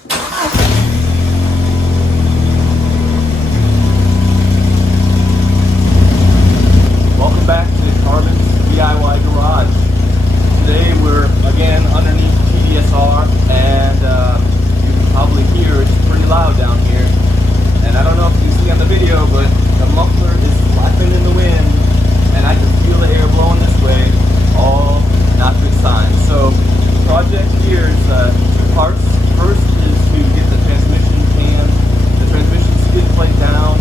Welcome back to Carbon's DIY Garage. Today we're again underneath TDSR, and you can probably hear it's pretty loud down here. And I don't know if you can see on the video, but the muffler is flapping in the wind, and I can feel the air blowing this way. All not good signs. So the project here is two parts. First is to get the transmission skid plate down,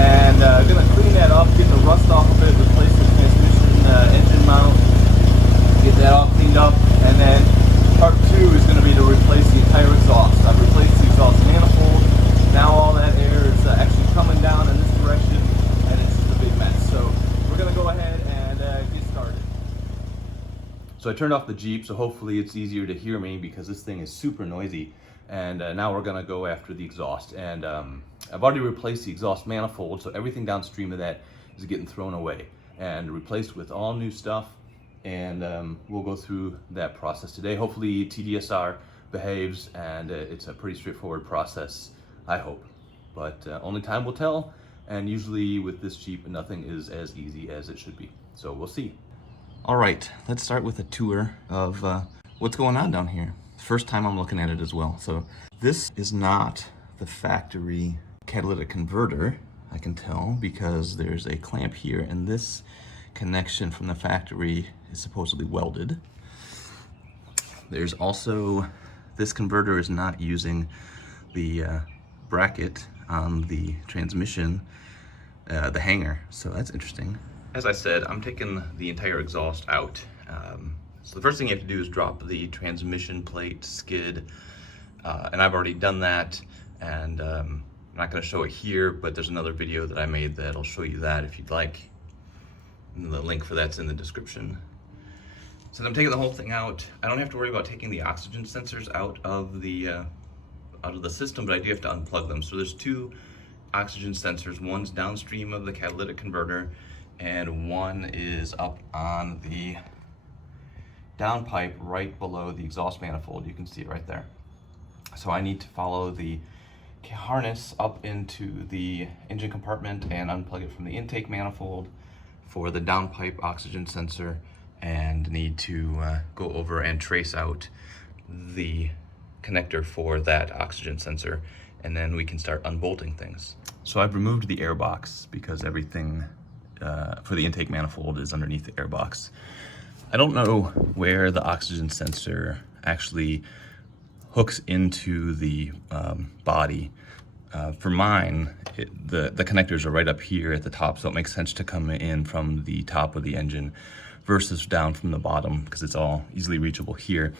and gonna clean that up, get the rust off of it, replace the transmission engine mount, get that all cleaned up, and then part two is gonna be to replace the entire exhaust. I've replaced the exhaust manifold. Now all that air is actually coming down in this direction, and it's just a big mess. So we're gonna go ahead and get started. So I turned off the Jeep, so hopefully it's easier to hear me because this thing is super noisy. And now we're gonna go after the exhaust. And I've already replaced the exhaust manifold, so everything downstream of that is getting thrown away and replaced with all new stuff. And we'll go through that process today. Hopefully TDSR behaves, and it's a pretty straightforward process, I hope. But only time will tell, and usually with this Jeep, nothing is as easy as it should be. So we'll see. All right, let's start with a tour of what's going on down here. First time I'm looking at it as well. So this is not the factory catalytic converter, I can tell, because there's a clamp here, and this connection from the factory is supposedly welded. There's also, this converter is not using the bracket on the transmission, the hanger, so that's interesting. As I said, I'm taking the entire exhaust out. So the first thing you have to do is drop the transmission plate skid, and I've already done that, and I'm not going to show it here, but there's another video that I made that'll show you that if you'd like. And the link for that's in the description. So I'm taking the whole thing out. I don't have to worry about taking the oxygen sensors out of the system, but I do have to unplug them. So there's two oxygen sensors. One's downstream of the catalytic converter, and one is up on the downpipe right below the exhaust manifold. You can see it right there. So I need to follow the harness up into the engine compartment and unplug it from the intake manifold for the downpipe oxygen sensor, and need to go over and trace out the connector for that oxygen sensor, and then we can start unbolting things. So I've removed the air box because everything for the intake manifold is underneath the air box. I don't know where the oxygen sensor actually hooks into the body. For mine, the connectors are right up here at the top, so it makes sense to come in from the top of the engine versus down from the bottom, because it's all easily reachable here.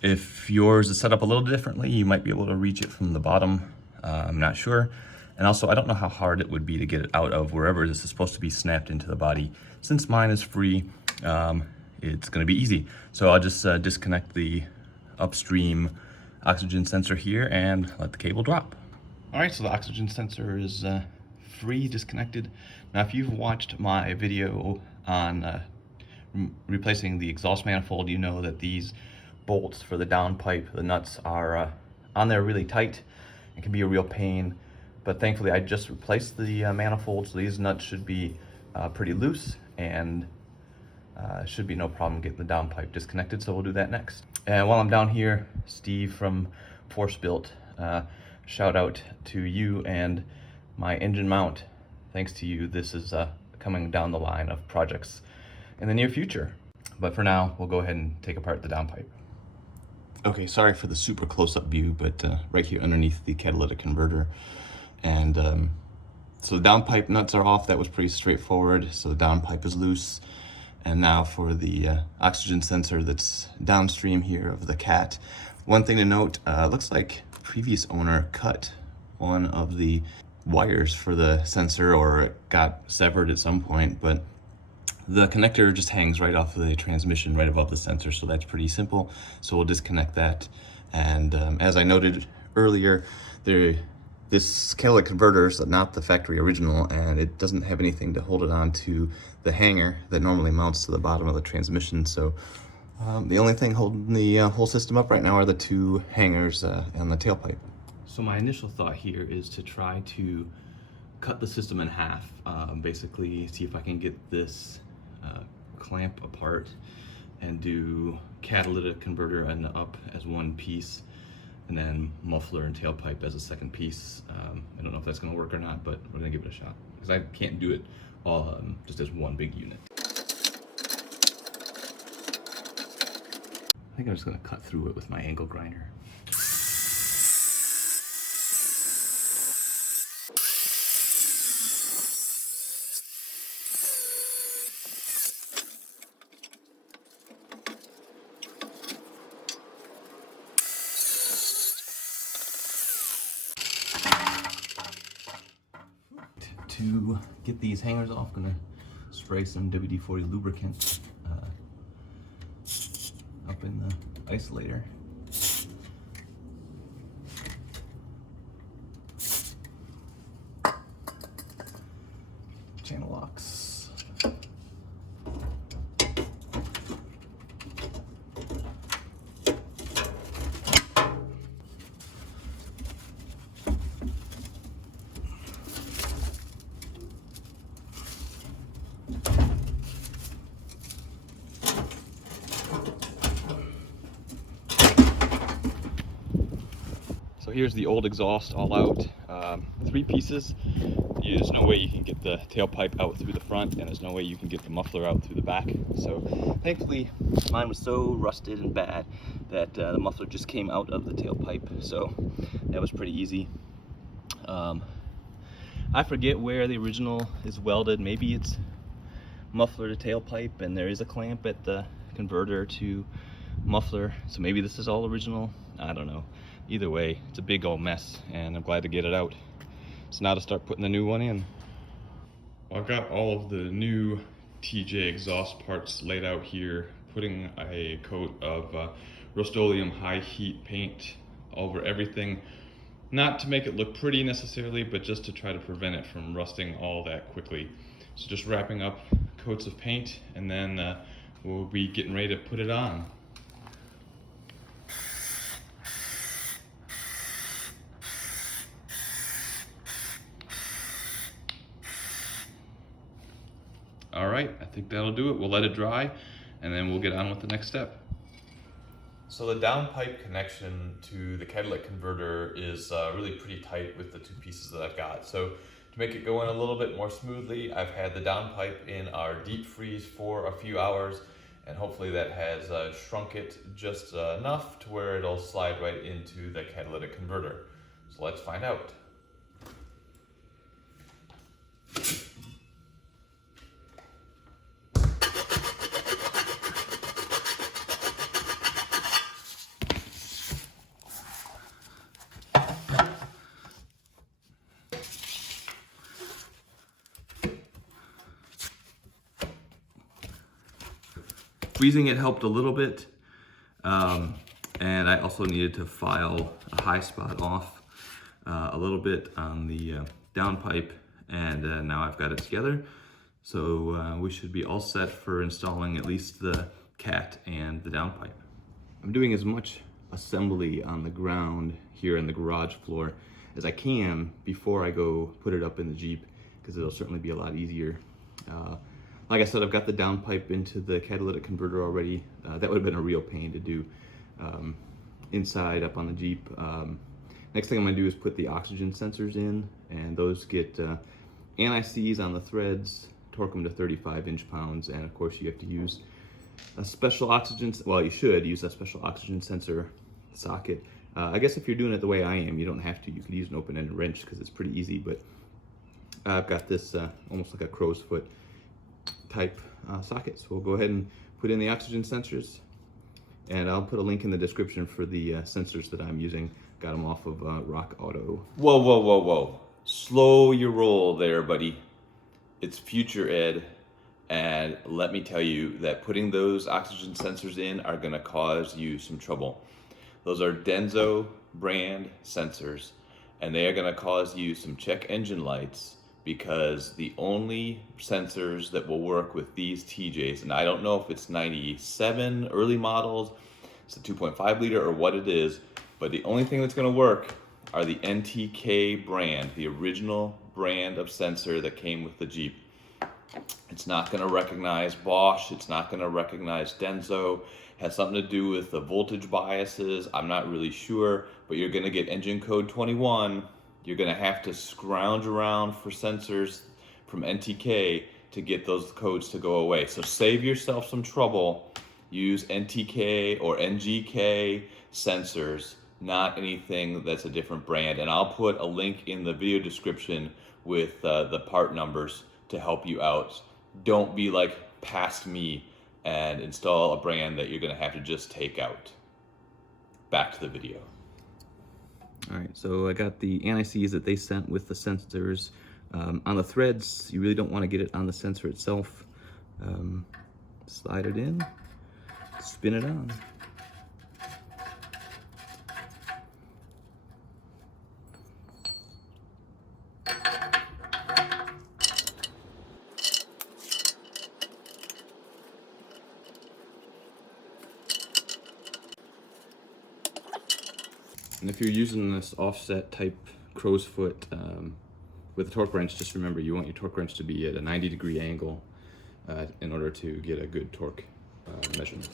If yours is set up a little differently, you might be able to reach it from the bottom. I'm not sure. And also, I don't know how hard it would be to get it out of wherever this is supposed to be snapped into the body. Since mine is free, it's going to be easy. So I'll just disconnect the upstream oxygen sensor here and let the cable drop. All right, so the oxygen sensor is free, disconnected. Now, if you've watched my video on replacing the exhaust manifold, you know that these bolts for the downpipe, the nuts are on there really tight. It can be a real pain, but thankfully I just replaced the manifold, so these nuts should be pretty loose, and should be no problem getting the downpipe disconnected, so we'll do that next. And while I'm down here, Steve from Force Built, shout out to you and my engine mount. Thanks to you, this is coming down the line of projects in the near future. But for now, we'll go ahead and take apart the downpipe. Okay, sorry for the super close-up view, but right here underneath the catalytic converter. And so the downpipe nuts are off. That was pretty straightforward. So the downpipe is loose. And now for the oxygen sensor that's downstream here of the cat. One thing to note, looks like previous owner cut one of the wires for the sensor, or it got severed at some point, but the connector just hangs right off of the transmission right above the sensor, so that's pretty simple. So we'll disconnect that. And as I noted earlier, this catalytic converter is not the factory original, and it doesn't have anything to hold it on to the hanger that normally mounts to the bottom of the transmission. So The only thing holding the whole system up right now are the two hangers and the tailpipe. So my initial thought here is to try to cut the system in half. Basically see if I can get this clamp apart and do catalytic converter and up as one piece, and then muffler and tailpipe as a second piece. I don't know if that's gonna work or not, but we're gonna give it a shot, because I can't do it all just as one big unit. I think I'm just gonna cut through it with my angle grinder. To get these hangers off, I'm gonna spray some WD-40 lubricant up in the isolator. Channel locks. So here's the old exhaust all out, 3 pieces. There's no way you can get the tailpipe out through the front, and there's no way you can get the muffler out through the back. So thankfully mine was so rusted and bad that the muffler just came out of the tailpipe, so that was pretty easy. I forget where the original is welded. Maybe it's muffler to tailpipe and there is a clamp at the converter to muffler, so maybe this is all original. I don't know. Either way, it's a big old mess, and I'm glad to get it out. So now to start putting the new one in. I've got all of the new TJ exhaust parts laid out here, putting a coat of Rust-Oleum high heat paint over everything. Not to make it look pretty necessarily, but just to try to prevent it from rusting all that quickly. So just wrapping up coats of paint, and then we'll be getting ready to put it on. All right, I think that'll do it. We'll let it dry, and then we'll get on with the next step. So the downpipe connection to the catalytic converter is really pretty tight with the 2 pieces that I've got. So to make it go in a little bit more smoothly, I've had the downpipe in our deep freeze for a few hours, and hopefully that has shrunk it just enough to where it'll slide right into the catalytic converter. So let's find out. Freezing it helped a little bit, and I also needed to file a high spot off a little bit on the downpipe, and now I've got it together. So we should be all set for installing at least the cat and the downpipe. I'm doing as much assembly on the ground here in the garage floor as I can before I go put it up in the Jeep, because it'll certainly be a lot easier. Like I said, I've got the downpipe into the catalytic converter already. That would have been a real pain to do inside up on the Jeep. Next thing I'm gonna do is put the oxygen sensors in, and those get anti-seize on the threads, torque them to 35 inch-pounds, and of course you have to use a special oxygen, well, you should use a special oxygen sensor socket. I guess if you're doing it the way I am, you don't have to. You could use an open-ended wrench because it's pretty easy, but I've got this almost like a crow's foot type socket. So we'll go ahead and put in the oxygen sensors, and I'll put a link in the description for the sensors that I'm using. Got them off of Rock Auto. Whoa, whoa, whoa, whoa. Slow your roll there, buddy. It's future Ed, and let me tell you that putting those oxygen sensors in are gonna cause you some trouble. Those are Denso brand sensors, and they are gonna cause you some check engine lights because the only sensors that will work with these TJs, and I don't know if it's 97 early models, it's a 2.5 liter or what it is, but the only thing that's going to work are the NTK brand, the original brand of sensor that came with the Jeep. It's not going to recognize Bosch, it's not going to recognize Denso. Has something to do with the voltage biases, I'm not really sure, but you're going to get engine code 21. You're going to have to scrounge around for sensors from NTK to get those codes to go away. So save yourself some trouble. Use NTK or NGK sensors, not anything that's a different brand. And I'll put a link in the video description with the part numbers to help you out. Don't be like past me and install a brand that you're going to have to just take out. Back to the video. All right, so I got the anti-seize that they sent with the sensors. On the threads, you really don't want to get it on the sensor itself. Slide it in, spin it on. And if you're using this offset type crow's foot with a torque wrench, just remember you want your torque wrench to be at a 90-degree angle in order to get a good torque measurement.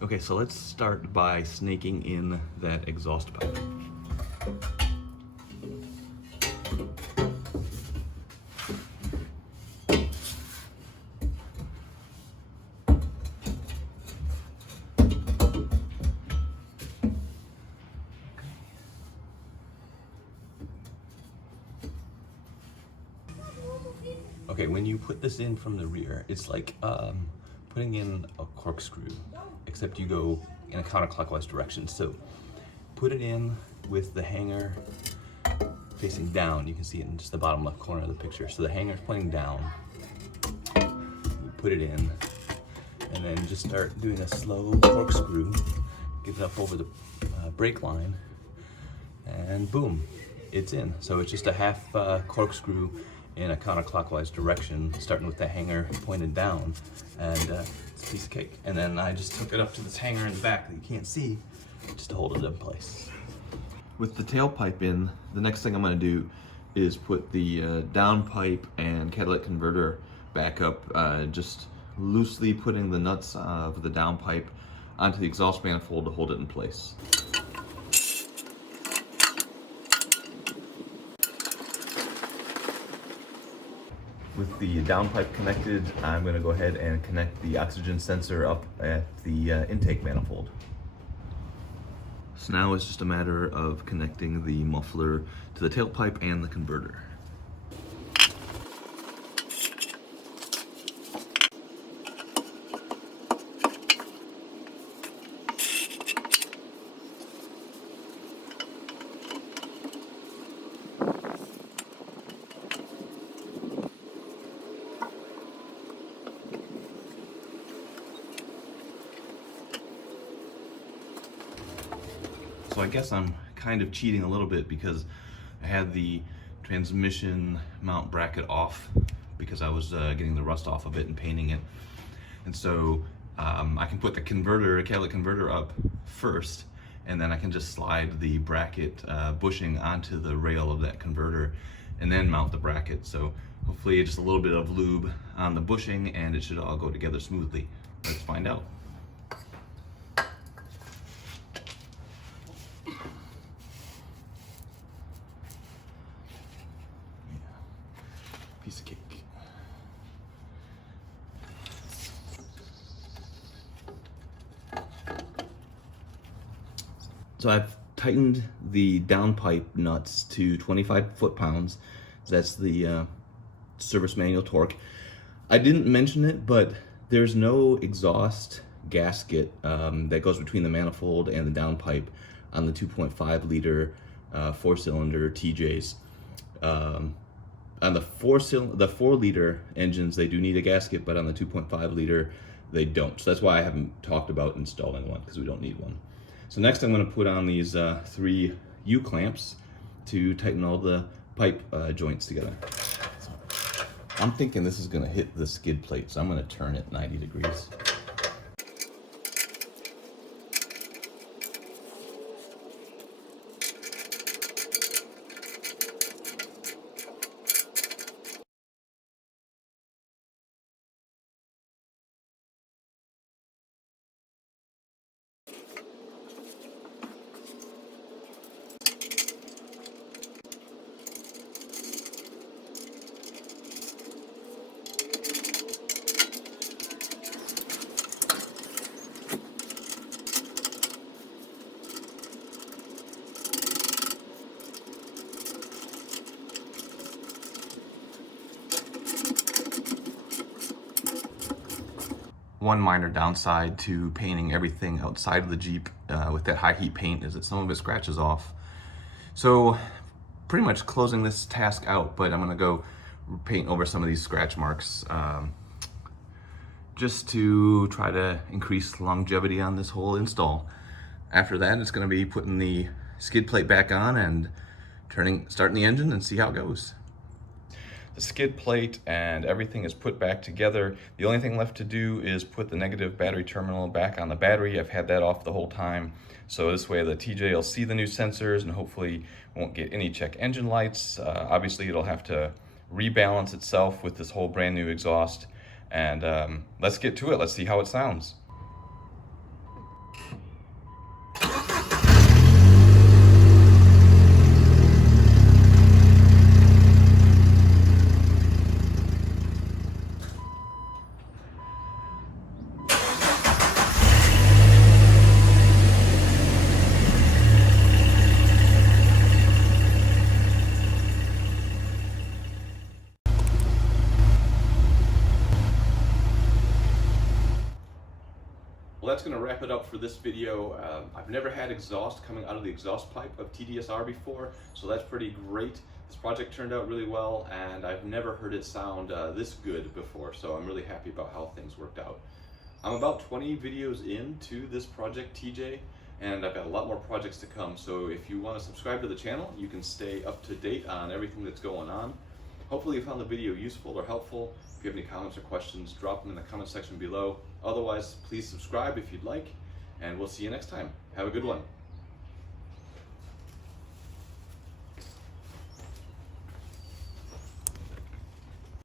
Okay, so let's start by snaking in that exhaust pipe. Okay, when you put this in from the rear, it's like putting in a corkscrew, except you go in a counterclockwise direction. So put it in with the hanger facing down. You can see it in just the bottom left corner of the picture. So the hanger's pointing down. You put it in, and then just start doing a slow corkscrew. Get it up over the brake line, and boom, it's in. So it's just a half corkscrew in a counterclockwise direction, starting with the hanger pointed down, and it's a piece of cake. And then I just took it up to this hanger in the back that you can't see, just to hold it in place. With the tailpipe in, the next thing I'm going to do is put the downpipe and catalytic converter back up, just loosely putting the nuts of the downpipe onto the exhaust manifold to hold it in place. With the downpipe connected, I'm going to go ahead and connect the oxygen sensor up at the intake manifold. So now it's just a matter of connecting the muffler to the tailpipe and the converter. So I guess I'm kind of cheating a little bit because I had the transmission mount bracket off because I was getting the rust off of it and painting it. And so I can put the converter, catalytic converter up first, and then I can just slide the bracket bushing onto the rail of that converter and then mount the bracket. So hopefully just a little bit of lube on the bushing and it should all go together smoothly. Let's find out. Piece of cake. So I've tightened the downpipe nuts to 25 foot-pounds. That's the service manual torque. I didn't mention it, but there's no exhaust gasket that goes between the manifold and the downpipe on the 2.5 liter 4-cylinder TJs. On the 4 liter engines, they do need a gasket, but on the 2.5 liter, they don't. So that's why I haven't talked about installing one, because we don't need one. So next I'm going to put on these 3 U-clamps to tighten all the pipe joints together. So I'm thinking this is going to hit the skid plate, so I'm going to turn it 90 degrees. One minor downside to painting everything outside of the Jeep with that high heat paint is that some of it scratches off. So pretty much closing this task out, but I'm gonna go paint over some of these scratch marks just to try to increase longevity on this whole install. After that, it's gonna be putting the skid plate back on and starting the engine and see how it goes. The skid plate and everything is put back together. The only thing left to do is put the negative battery terminal back on the battery. I've had that off the whole time. So this way the TJ will see the new sensors and hopefully won't get any check engine lights. Obviously it'll have to rebalance itself with this whole brand new exhaust. And let's get to it. Let's see how it sounds. Well, that's going to wrap it up for this video. I've never had exhaust coming out of the exhaust pipe of TDSR before, so that's pretty great. This project turned out really well, and I've never heard it sound this good before, so I'm really happy about how things worked out. I'm about 20 videos into this project, TJ, and I've got a lot more projects to come, so if you want to subscribe to the channel, you can stay up to date on everything that's going on. Hopefully you found the video useful or helpful. If you have any comments or questions, drop them in the comment section below. Otherwise, please subscribe if you'd like, and we'll see you next time. Have a good one.